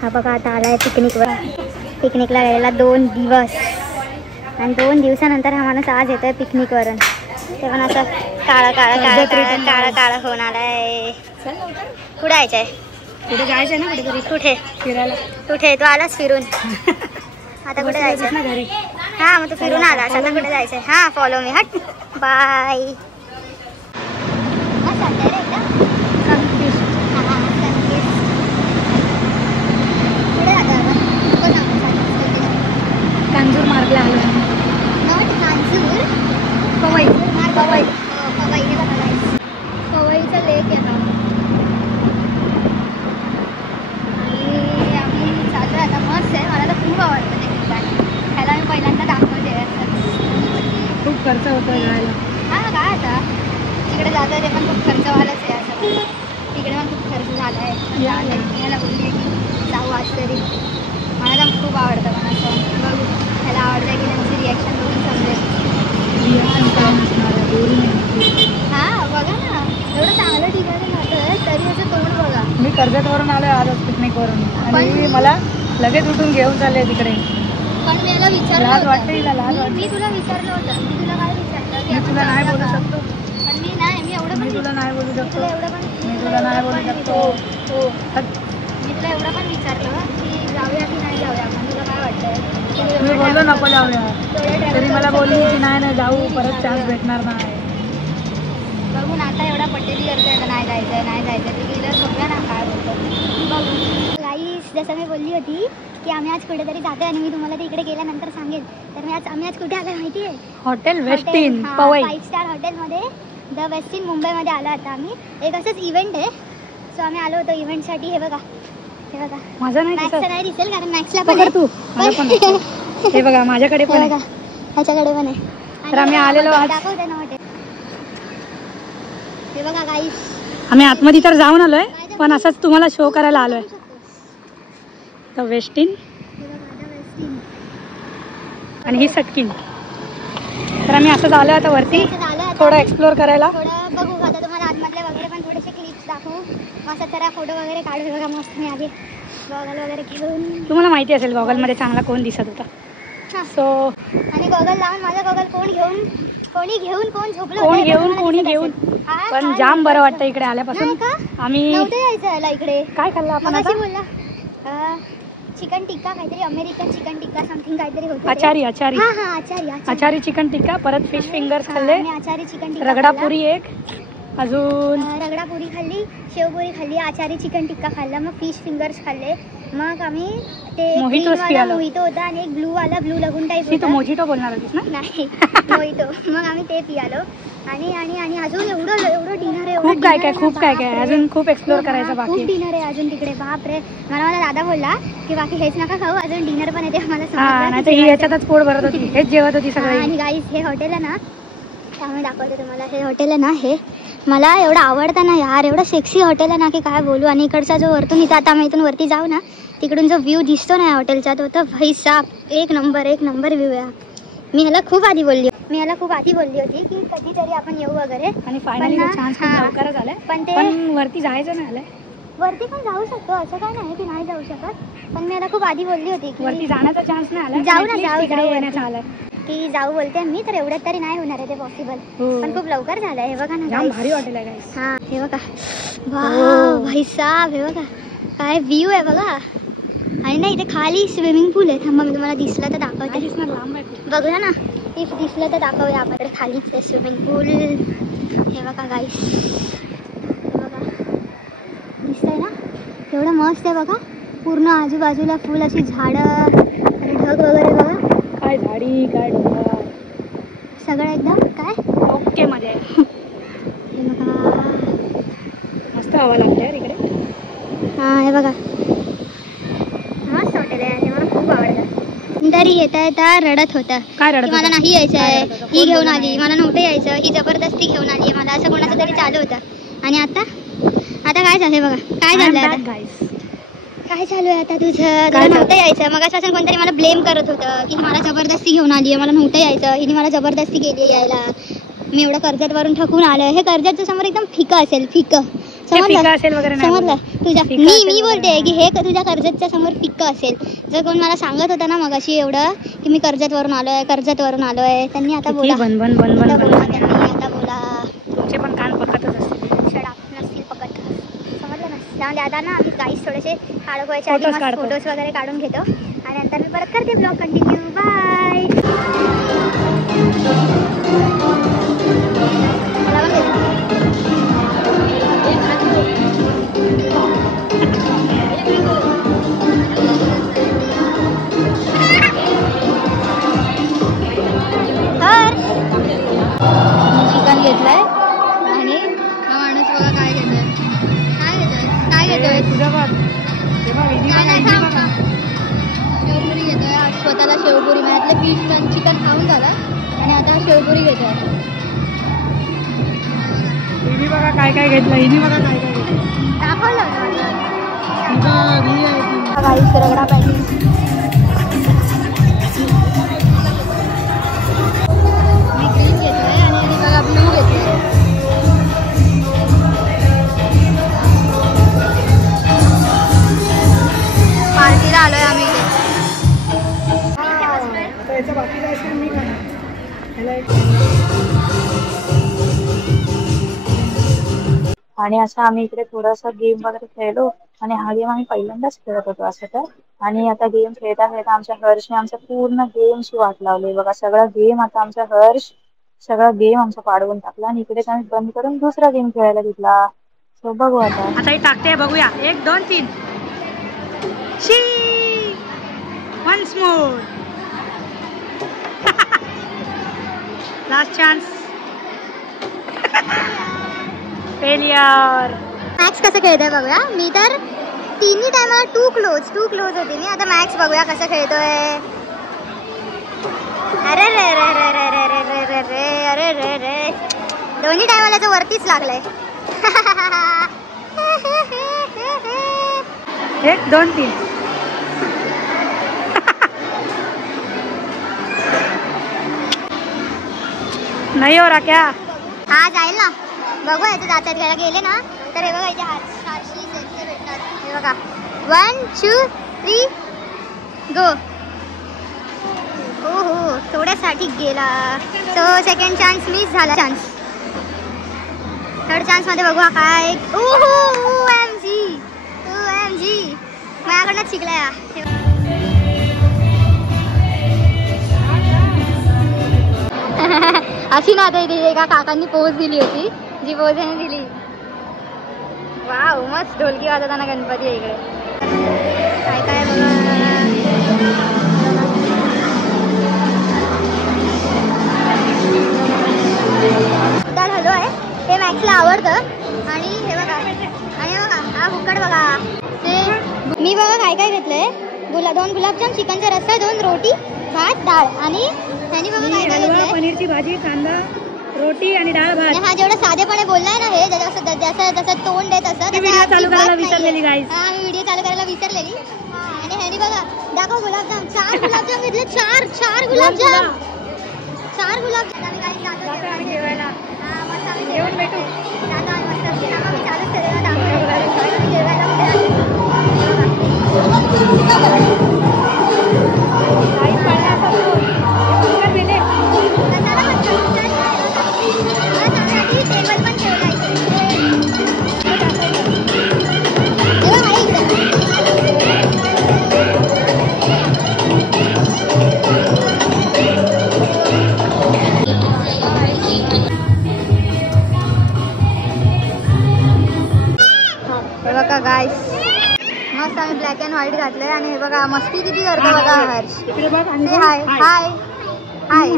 हा बघा आता आलाय पिकनिकवर. पिकनिकला गेलेला 2 दिवस आणि 2 दिवसानंतर हा माणूस आज येतोय पिकनिकवरून. ते पण असं काळा काळा काळा काळा काळा काळा होऊन आलाय. कुठे जायचंय? कुठे जायचंय ना कुठेतरी. कुठे फिरायला? कुठे? तू आलास फिरून. आता कुठे जायचं ना घरी. हा मग तू फिरून आलास आता कुठे जायचंय? हा फॉलो मी. हट बाय. कांजूर मार्गला आलो. नॉट कांजूर, पवई. पवई. पवई हे बघा, पवईचं लेक येतं आणि आम्ही चालू आता. मस्त आहे, मला तर खूप आवडतं ते ठिकाण. ह्याला मी पहिल्यांदा दाखवते. खूप खर्च होतो जायला. हा काय आता तिकडे जातं ते पण खूप खर्चवालंच आहे. असं तिकडे पण खूप खर्च झाला आहे. याला बोलली की जाऊ आज तरी. मला तर खूप आवडतं. मला असं बघू ह्याला आवडतं की त्यांची रिॲक्शन बघून समजेल. हा बघा ना, एवढं चांगलं ठिकाणी जातोय तरी असं तोंड बघा. मी कर्जतवरून आलोय आजच पिकनिकवरून आणि मला लगेच उठून घेऊन चालले तिकडे. पण मी याला विचारलं लाज होतं. वाटते हिला, लाज वाटते. मी तुला विचारलं होतं. मी तुला काय विचारलं की मी आपण तुला नाही जाऊया बोलू का? शकतो. पण मी नाही, मी एवढं मी पण तुला नाही बोलू शकतो. तुला एवढं पण मी तुला नाही बोलू शकतो. हो हट. मी तुला एवढं पण विचारलं की जाऊया की नाही जाऊया. पण तुला काय वाटतंय? मी बोललो नको जाऊया तरी मला बोलली की नाही जाऊ, परत चान्स भेटणार नाही. बघून आता एवढा पट्टेली करतोय तर नाही जायचंय नाही जायचं. ते गेल्यावर बघूया ना काय होतं. बघू गाईस, जसं मी बोलली होती की आम्ही आज कुठेतरी जातोय आणि मी तुम्हाला ते इकडे गेल्यानंतर सांगेल. तर आम्ही आज कुठे आलो माहिती आहे? Hotel Westin Powai. 5 स्टार हॉटेलमध्ये, द वेस्टिन मुंबईमध्ये आलो आता आम्ही. एक असंच इव्हेंट आहे. सो आम्ही आलो होतो इव्हेंटसाठी. हे बघा, हे बघा. माझा नाही मॅक्सचा नाही दिसेल कारण मॅक्सला पण पकड आहे. तू. माझा पण आहे. हे बघा माझ्याकडे पण आहे. ह्याच्याकडे पण आहे. तर आम्ही आलेलो आज. दाखवते ना हॉटेल. हे बघा गाईस, आम्ही आतमध्ये तर जाऊन आलोय पण असंच तुम्हाला शो करायला आलोय. द वेस्टिन आणि ही सटकिन. तर आम्ही असं झालं आता वरती थोडं एक्सप्लोर करायला. थोडं बघू आता तुम्हाला आतमधले वगैरे पण थोडेसे क्लिप्स दाखवू. मस्त जरा फोटो वगैरे काढू. बघा मस्त मी आधी गॉगल वगैरे घेऊन. तुम्हाला माहिती असेल गॉगलमध्ये चांगला कोण दिसत होता. सो आणि गॉगल लावून माझा गॉगल कोण घेऊन कोण झोपलं कोण घेऊन कोणी घेऊन. पण जाम बरं वाटतं इकडे आल्यापासून. आम्ही नव्हतं यायचं याला इकडे. काय खाल्लं आपण आता? बोलला चिकन टिक्का, काहीतरी अमेरिकन चिकन टिक्का समथिंग काहीतरी होतं. आचारी आचारी चिकन टिक्का, परत फिश फिंगर्स खाल्ले, आचारी चिकन टिक्का, रगडापुरी एक, अजून रगडापुरी खाल्ली, शेवपुरी खाल्ली, आचारी चिकन टिक्का खाल्ला, मग फिश फिंगर्स खाल्ले. मग आम्ही ते मोहितो होता आणि एक ब्लू लगून टाईप होता. मोजिटो बोलणार होतीस ना? नाही मोहितो. मग आम्ही ते पियालो आणि आणि आणि अजून एवढं डिनर आहे. खूप काय अजून खूप एक्सप्लोर करायचं बाकी. खूप डिनर आहे अजून तिकडे. बापरे, मला दादा बोलला की बाकी हेच नका खाऊ, अजून डिनर पण येते. मला सांगितलं ही याच्यातच पोट भरत होती, हेच जेवत होती सगळी. आणि गाईस, हे हॉटेल आहे ना, त्यामुळे दाखवते तुम्हाला. हे हॉटेल आहे ना, हे मला एवढं आवडतं ना यार. एवढं सेक्सी हॉटेल आहे ना की काय बोलू. आणि इकडचा जो वरतून इथं आता आम्ही इथून वरती जाऊ ना, तिकडून जो व्ह्यू दिसतो ना हॉटेलचा, तो तर भाई साहब एक नंबर व्ह्यू आहे. मी ह्याला खूप आधी बोलली होती की कधीतरी आपण येऊ वगैरे. आणि फायनली चान्स लवकर झालाय. पण वरती जायचं नाही आलंय. वरती पण जाऊ शकतो, असं काय नाही की नाही जाऊ शकत. पण मी याला खूप आधी बोलली होती की वरती जाण्याचा चान्स नाही आला. जाऊ येण्याचा आलाय की जाऊ बोलते मी. तर एवढ्यात तरी नाही होणार आहे ते पॉसिबल. पण खूप लवकर झालंय. हे बघा ना, भारी हॉटेल आहे गाईस. हा हे बघा, वाव भाई साहब. हे बघा काय व्ह्यू आहे बघा. आणि ना इथे खाली स्विमिंग पूल आहे. थांबा मी तुम्हाला दिसलं तर दाखवते. बघूया ना, इफ दिसलं तर दाखवूया. आपल्याकडे खालीच आहे स्विमिंग पूल. हे बघा गाईस, हे बघा दिसतंय ना, एवढं मस्त आहे बघा. पूर्ण आजूबाजूला फुल अशी झाडं आणि ढग वगैरे बघा. काय झाडी काय डोंगर, सगळं एकदम काय ओके मध्ये आहे. हे बघा मस्त हवा लागते यार इकडे. हां हे बघा, मस्त हॉटेल आहे. ते मला खूप आवडतं. तरी येता रडत होता. काय रडत? मला नाही यायचं आहे, ही घेऊन आली, मला नव्हतं यायचं, ही जबरदस्ती घेऊन आली आहे मला, असं कोणाचं तरी चालू होतं. आणि आता काय झालंय बघा, काय झालंय आता, काय चालू आहे आता तुझं? तुला नव्हतं यायचं. मग असं कोणतरी मला ब्लेम करत होतं की मला जबरदस्ती घेऊन आली आहे, मला नव्हतं यायचं, हिने मला जबरदस्ती केली यायला, मी एवढं कर्जतवरून ठकून आलं. हे कर्जतच्या समोर एकदम फिकं असेल, फिकं पिकं असेल वगैरे नाही समजलं बोलत. तुझ्या पिकं मी असेल मी वगैरे बोलते की हे तुझ्या कर्जतच्या समोर पिक्क असेल. जर कोण मला सांगत होता ना मगाशी एवढं की मी कर्जतवरून आलोय त्यांनी आता किती बोला बन बन बन बन आता बन बोला बन. त्यांनी आता बोला. तुमचे पण कान पकतच असतील. शडाप नसतील पकड समजलं ना. त्यामुळे आता ना आम्ही गाईस थोडेसे काढत व्हायच्या आधी Photos मस्त काढतो. फोटोज वगैरे काढून घेतो आणि नंतर मी परत करते ब्लॉग कंटिन्यू. बाय. चिकन घेतलंय आणि हा माणूस बघा काय घेतोय. तुझं बघ. शेवपुरी घेतोय. आज स्वतःला शेवपुरी मिळाली. पीस चिकन खाऊन झालं आणि आता शेवपुरी घेतोय. हिनी बघा काय काय घेतलं. हिनी बघा काय काय घेतलं. दाखवलं ना गाईस रगडा पॅटीस. मी ग्रीन घेतोय आणि बघा ब्लू घेतोय. पार्टीला आलोय आम्ही इथे. बाकीचा आईस्क्रीम मी खाणार. आणि असं आम्ही इकडे थोडासा गेम वगैरे खेळलो आणि हा गेम आम्ही पहिल्यांदाच खेळत होतो असं तर. आणि आता गेम खेळता खेळता आमच्या हर्षने आमच्या पूर्ण गेमची वाट लावली बघा. सगळा गेम आता आमचा हर्ष सगळा गेम आमचा पाडवून टाकला आणि इकडेच आम्ही बंद करून दुसरा गेम खेळायला घेतला. सो बघू आता ही टाकते बघूया. 1 2 3 she once more. Last chance. Failure. Max कसं खेळतोय बघूया. मी तर तिन्ही टायमाला टू क्लोज होती मी. आता मॅक्स बघूया कसं खेळतोय. अरे रे रे रे रे रे रे रे रे अरे रे रे. दोन्ही टायमाला तर वरतीच लागलंय. 1 2 3 नाही हो रहा क्या. हा जाईल ना. बघू याचं जातात घ्यायला गेले ना तर हे बघा इथे हारशी सेल्फी भेटणार. हे बघा 1 2 3 गो. हो हो थोड्यासाठी गेला. तो सेकंड चान्स मिस झाला. चान्स थर्ड चान्स मध्ये बघू काय. OMG माझ्याकडनं शिकलाय. अशी ना आता इथे एका काकांनी पोज दिली होती जी पोज याने दिली. वाव मस्त ढोलकी वाजवताना गणपती आहे इकडे. काय काय बघा. हॅलो आहे हे मॅक्सला आवडतं आणि हे बघा हा फुकट बघा. ते मी बघा काय काय घेतलंय. 2 गुलाबजाम, चिकनचा रस्सा, 2 रोटी, भात, डाळ आणि त्यांनी बघा काय काय घेतलंय. पनीरची भाजी, कांदा, रोटी आणि डाळ भात. हा जेवढं साधेपणे बोललाय ना हे जसं तोंड आहे तसं. व्हिडिओ चालू करायला विसरलेली गाईस. हा मी व्हिडिओ चालू करायला विसरलेली. आणि ह्यानी बघा दाखव गुलाबजाम. 4 गुलाबजाम घेतले. 4 गुलाबजाम. 4 गुलाबजाम. आम्ही जेवायला. हा मस्त आम्ही जेवण भेटू. जातो आम्ही मस्त. आम्ही चालूच केलेलं दाखवलं जेवायला. टेबल पण बघा गाईस मस्त आम्ही ब्लॅक अँड व्हाईट घातलंय आणि हे बघा मस्ती किती करतो बघा हर्ष. हाय हाय हाय.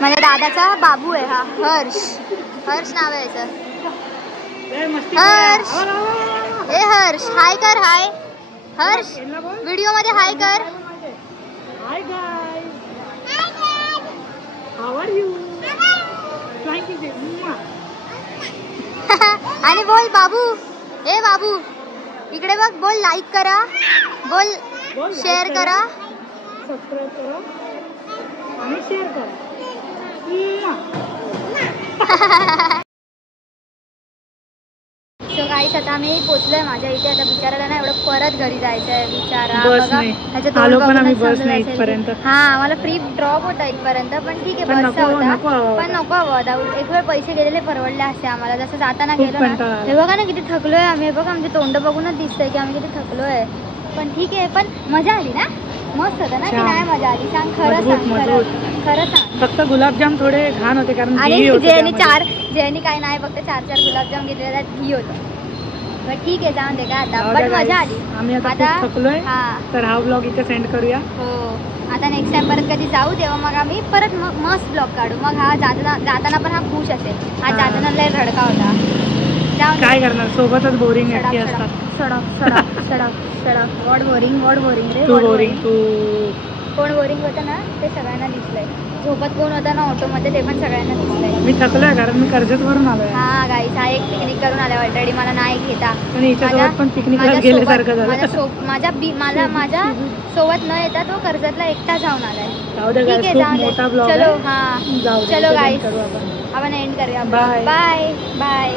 माझ्या दादाचा बाबू आहे हा हर्ष नाव आहे याचं. हर्ष ए हर्ष हाय कर. हाय हर्ष व्हिडिओ मध्ये हाय कर. Hi guys. How are you. आणि बोल बाबू. ए बाबू इकडे बघ. बोल लाईक करा. बोल शेअर करा. सबस्क्राइब करा आणि शेअर करा. सो गाईस आता आम्ही पोचलोय माझ्या इथे. आता बिचाराला ना एवढं परत घरी जायचं आहे बिचारा. बस बघा नाही. त्याचं आलो तोंड पण आम्ही बघूनच बस समजलं नाही असेल इथपर्यंत. की- हा आम्हाला फ्री ड्रॉप होता इथपर्यंत, पण ठीक आहे पण बसचा नको होता. हवा पण नको हवा होता. एक वेळ पैसे गेलेले परवडले असते आम्हाला. जसं जाताना खूप गेलो ना, कंटाळा आला. हे बघा ना किती थकलोय आम्ही. हे बघा आमचे तोंड बघूनच दिसतंय की आम्ही किती थकलोय. पण ठीक आहे, पण मजा आली ना, मस्त होतं ना की छान. नाही मजा आली? सांग खरं, मजबूत, सांग मजबूत. खरं सांग. फक्त गुलाबजाम थोडे घाण होते कारण आणि घी होतं जेनी त्यामध्ये. जेनी काय नाही, फक्त 4 गुलाबजाम घेतले, त्यात घी होतं. पण ठीक आहे, जाऊन दे का आता. जाऊ पण द्या मजा guys. आली. आम्ही आता खूप थकलोय. हा तर हा ब्लॉग इथे सेंड करूया. हो, आता नेक्स्ट टाइम परत कधी जाऊ तेव्हा मग आम्ही परत मस्त ब्लॉग काढू. मग हा जाताना पण हा खुश असेल. हा हा. जाताना लय रडका होता. जाऊन काय करणार, सोबतच बोरिंग व्यक्ती असतात. वॉट बोरिंग रे. तू बोरिंग, तू कोण बोरिंग होतं ना ते सगळ्यांना दिसलंय. झोपत कोण होता ना ऑटोमध्ये ते पण सगळ्यांना दिसलंय. मी थकलोय कारण मी कर्जतवरून आलोय. हा गाईस, हा एक पिकनिक करून आला ऑलरेडी. मला नाही घेता. पण हिच्यासोबत पण पिकनिकला गेल्यासारखं झालं. माझ्या सोबत न येता तो कर्जतला एकटा जाऊन आलाय. जाऊ दे ठीक guys, आहे, खूप जाऊ दे. मोठा ब्लॉग चलो आहे. हा जाऊ दे, चलो इथे end गाईस, करू आपण. आपण एंड करूया. Bye. Bye bye.